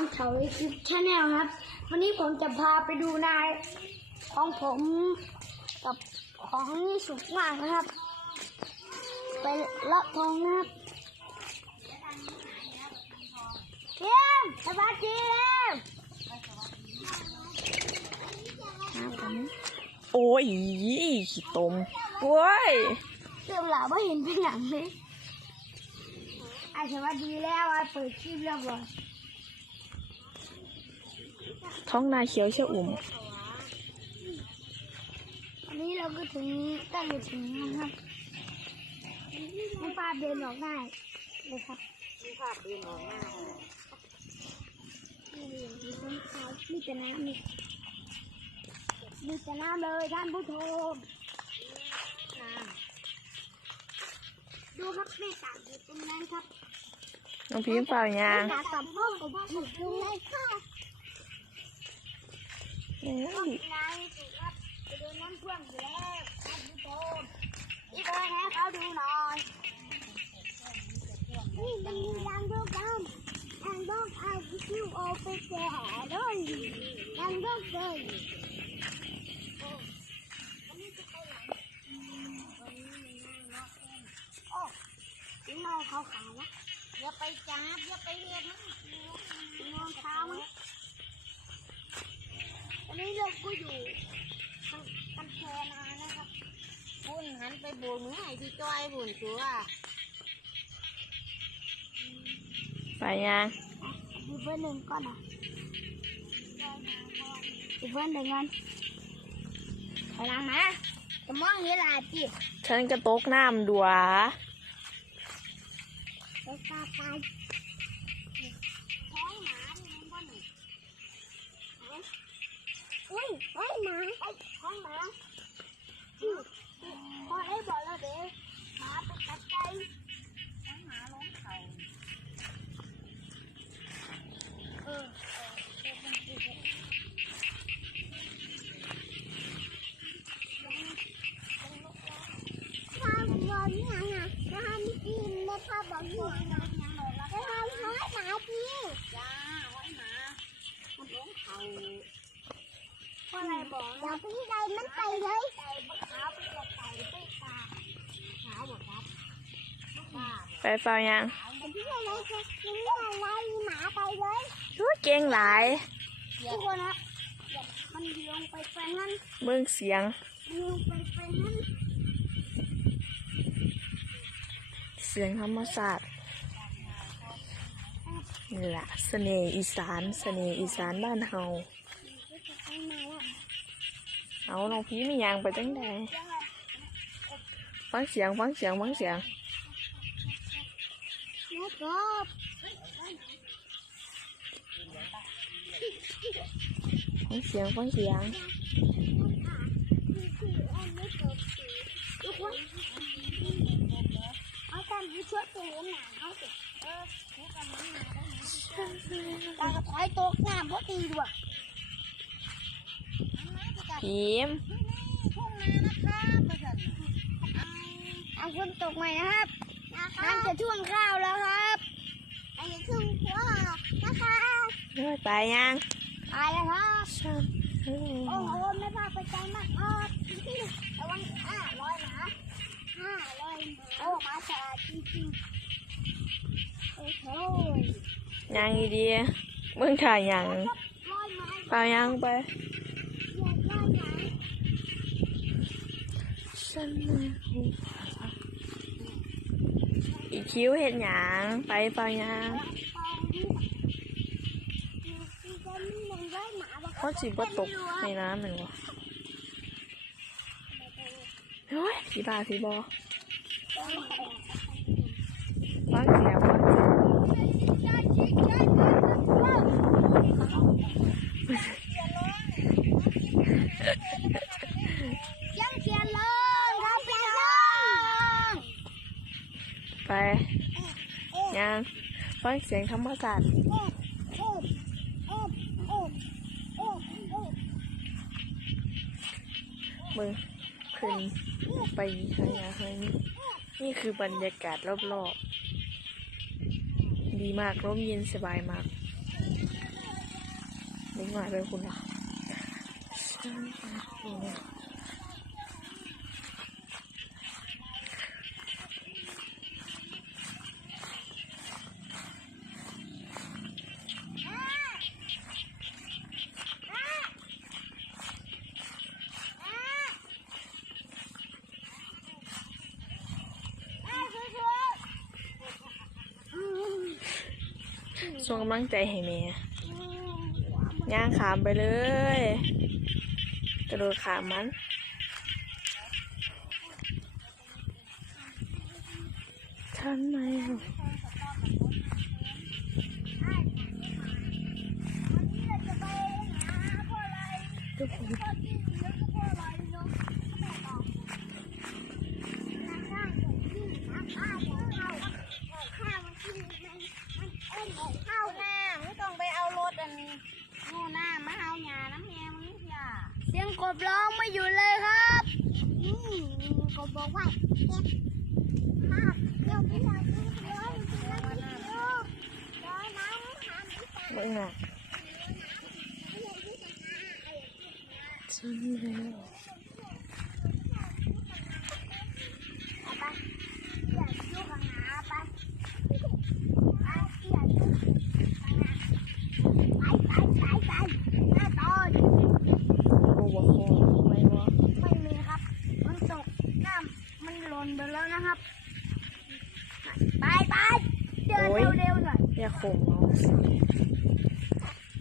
างเขาคลิปชาแนลครับ วันนี้ผมจะพาไปดูนายของผมกับของนี่สุกมากนะครับ ไปละทองนะครับเยี่ยมสวัสดีแล้วครับผมโอ้ยขี้ตมโว้ยเติมหลาไม่เห็นเป็นอย่างเลยไอ้สวัสดีแล้วไอ้เปิดคลิปแล้วบ่ ท้องนาเขียวเชี่ยวอุ่มวันนี้เราก็ถึงใกล้จะถึงแล้วครับไม่พาเดินออกง่ายเลยครับไม่พาเดินออกง่ายนี่มีต้นไม้มีแต่น้ำนี่มีแต่น้ำเลยท่านผู้ชมน้ำดูครับแม่ตากอยู่ตรงนั้นครับน้องพิมพ์เปล่ายางแม่ตากกับพ่อผมอยู่ตรงนั้นค่ะเอ้ยนายสิครับไปเดินน้ำท่วม อยู่แล้วท่านผู้นี่เลยนะเขาดูหน่อยนี่มันมีรังโดกดำรังดกเอาคิวโอไปแก่ด้วยรังดกเลยโอ้ถึงนอนเขาขาแล้วอย่าไปจับอย่าไปเรียนมันอนเท้ามันวั นนี้เราก็อยู่ทางกันแพนานะครับบุญหันไปโบกมือให้พี่จ้อยบุญตัว ไปยางดูเบอร์หนึ่งก่อนนะดูเบอร์หนึ่งก่อนถอยหลังนะจะมองเห็นอะไรจีฉันกระตกน้ำดัวไปตาไปท้องหมานี่มันบ่หนึ่งเฮ้ยเฮ้ยหมาเฮ้ยท้องหมาอืมพอได้บอกแล้วเด็กหมาไปกัดใจทั้ง หมาลงเขาเออเออเดี๋ยวมันสิเห็นทำบอลยังอะทำกินไม่พาบอกอยู่นะไปทำห้อยหมาจี จ้าไว้หมามันลงเขา พ่ ออะไรบอกอย่าพี่ใดมันไปเลยไก่บนขาไปกับไก่ไปตาขาหมดครับบ้าไปเปล่ายางแต่พี่อะไรจะกินอะไรหมาไปเลยรู้เก่งหลายทุกคนนะมันเลี้ยงไปไปนั่นเบิ่งเสียงเลี้ยงไปไปนั่นเสียงธรรมศาสตร์นี่แหละเสน่ห์อีสานเสน่ห์อีสานบ้านเฮาไปมาแล้ว เอาน้องพีไม่ยางไปจังใดฟังเสียงฟังเสียงฟังเสียงฟังเสียงฟังเสียงทุกคนเอาการที่ช่วยตัวเองหนาเอาสิเออช่วยกันหนาได้ไหมตากระถอยตกน้ำพอตีด้วย พิมพ์ทุ่งนานะครับประจันเอาฝนตกใหม่นะครับน้ำจะท่วมข้าวแล้วครับอันนี้ท่วมข้าวนะคะเฮ้ยไปยางตายแล้วครับชันเฮ้ยโอ้โหไม่พาไปใจมากออดระวังห้าร้อยหมาห้าร้อยหมาโอ้หมาสะอาดจริงๆโอ้โหยางดีๆเบิ่งถ่ายยางร้อยหมาเปล่ายางไป เหยียบร้อยหมา ฉันเลยอีคิ้วเห็ดหยางไปเปล่ายางเพราะสิบ่าตกในน้ำหนึ่งวะเฮ้ยผีบาผีบอฟังเสียงฟังเสียงเขียนเลยเราไปเลย ไปยังฟัง เสียงธรรมศาสตร์เอ๊ะเอ๊ะเอ๊ะอ๊ะเอ๊ะเอ๊ะมึงขึ้นไปหายาให้นี่นี่คือบรรยากาศรอบๆ ดีมากร่มเย็นสบายมากเด็กหน่อยเป็นคุณล่ะนี่ ส่งกำลังใจให้แม่ย่างขามไปเลย กระโดดขามมันฉันไม่ทุกคน เข้าหน้าไม่ต้องไปเอารถอันโน่นหน้ามาเอาหยาน้ำแหงมันนี่จ้ะ เสียง กบร้องไม่หยุดเลยครับอืมกบบอกว่าเก็บมากเดี๋ยวพี่เราจะร้องจริงๆนะพี่ลูกร้องน้ำทำอีกเมื่อหนักฉันไม่รู้เอาไปอย่าลูกกับหาไปไปอย่าลูกไปไปไปไปหน้าตอน โอ้โหโคไม่รู้ ไม่มีครับ มันตกน้ำมันหล่นไปแล้วนะครับ ไปไปเดินเร็วๆหน่อย อย่าข่มเอา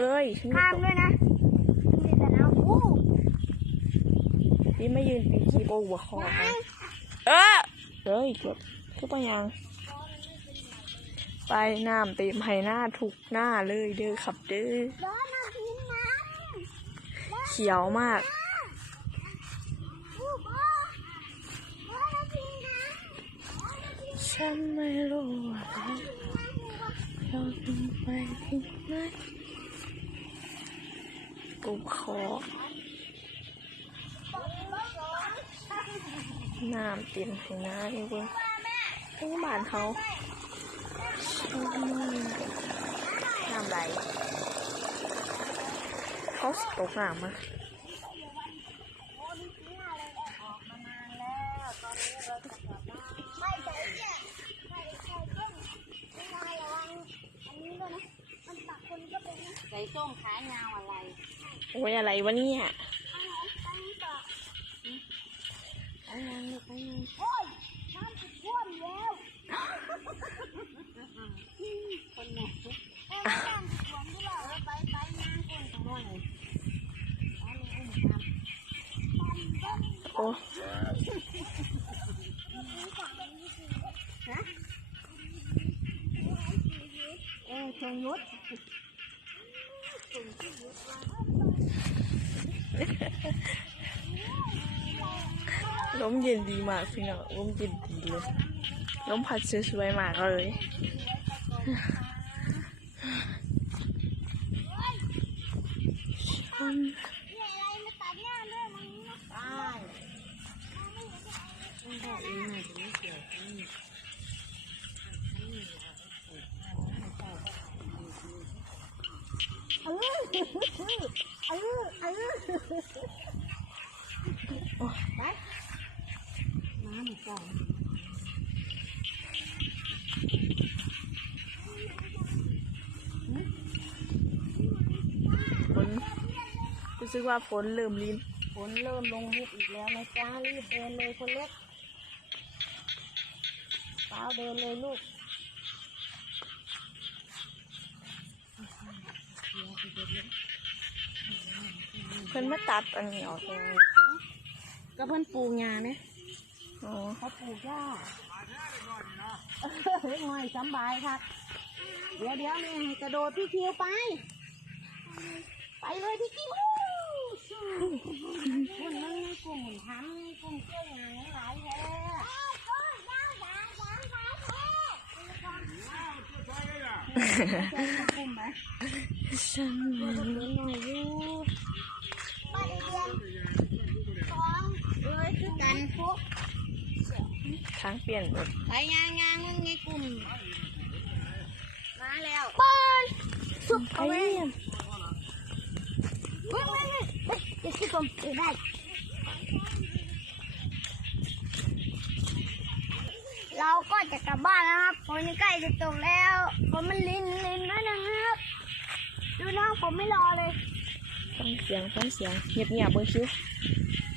เอ้ยฉันข้ามด้วยนะมันมีแต่น้ำอู้พี่ไม่ยืนปีคีโบหัวคอเอาเออเอ้ยเกือบคือปะยัง ไปน้ำเต็มให้หน้าถูกหน้าเลยเด้อขับเด้อร้อนมาพิงน้เขียวมากำอู้บอร้อนมาพิงน้ำฉันไม่รู้ว่าเราจะไปที่ไหน กูคอน้ำเต็มให้น้าเลยเว้ยทั้งบ้านเขาน้ำไหลเขาตกน้ำมา ไม่แต่เนี่ยไม่ใช่ต้นไม่นายระวังอันนี้ด้วยนะ มันตักคนก็เป็นนะ ใส่ส้มขายาวอะไร โอ้ยอะไรวะเนี่ยเอาไหนตั้งต่อขายยางลูกขายยางโอ้ยน้ำจะท่วมแล้วคนไหนโอ้ยน้ำจะท่วมด้วยเหรอไปไปยางคนของมันเลยเอาเลยอุ้มทำโอ้เออชงยุทธ ลมเย็นดีมากพี่น้องลมเย็นดีเลยลมพัดสวยๆมากเลยฉันเนี่ยอะไรมาตัดหน้าด้วยมันนี่นะตายต้ออกเออเออเออเออ น้ำมันก่อน ฝนรู้สึกว่าฝนเริ่มรินฝนเริ่มลงมุกอีกแล้วนะจ้ารีบเดินเลยคนเล็กเปล่าเดินเลยลูกเพิ่นมาตัดอันนี้ออกเองก็เพิ่นปลูกหญ้าเนี่ย อ๋อเขาปลูกหญ้าเฮ้ยง่อยสำบายครับเดี๋ยวเดี๋ยวแม่ให้กระโดดพี่คิวไป ไปเลยพี่คิวคนนั้นในกลุ่มทำในกลุ่มเชื่อหยางหลายแท้กลุ่มไหมฉันไม่รู้เดินหน่อยอยู่มาเดือนสองเอ้ยคือกันพวก ทางเปลี่ยนหมดไปยางยางมึงไงกลุ่ม มาแล้วเปิดไอ้เยี่ยมเฮ้ยเฮ้ยเฮ้ยเฮ้ยเดี๋ยวที่ผมถือได้เราก็จะกลับบ้านแล้วครับฝนใกล้จะตกแล้วฝนมันลินลินแล้วนะครับ ดูนะผมไม่รอเลย ฟังเสียง ฟังเสียง เงียบเงียบๆเบนคิว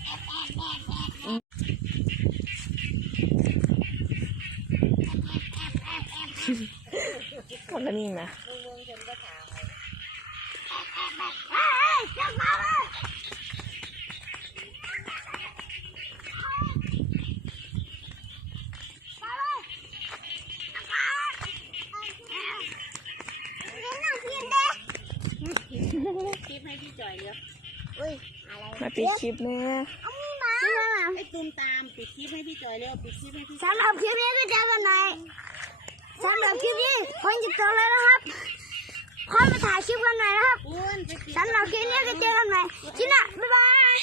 คนละนี่นะ มึงมึงฉันก็ถาม เฮ้ยเจ้ามาเลยมาเลยมาเลยนี่น่าเพียนเด้คลิปให้พี่จอยเร็วอุ้ยอะไรมาปิดคลิปแน่เอามีหมาไอ้ตูมตามปิดคลิปให้พี่จอยเร็วปิดคลิปให้พี่สำหรับคลิปนี้ก็เจอกันใหม่ สำหรับคลิปนี้คนจะจบแล้วนะครับค่อยมาถ่ายคลิปกันใหม่นะครับอ้วนไปปิดสำหรับคลิปนี้ก็เจอกันใหม่คลิปหน้าบ๊ายบาย